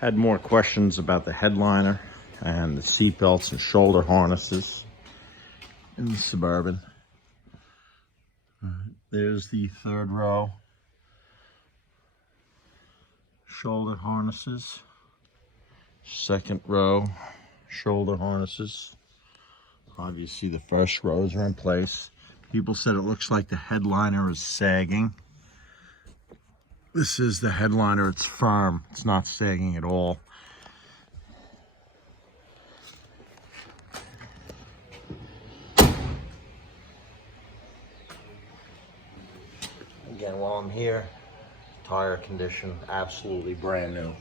Had more questions about the headliner and the seat belts and shoulder harnesses in the Suburban. There's the third row shoulder harnesses. Second row shoulder harnesses. Obviously the first rows are in place. People said it looks like the headliner is sagging. This is the headliner, it's firm, it's not sagging at all. Again, while I'm here, tire condition, absolutely brand new.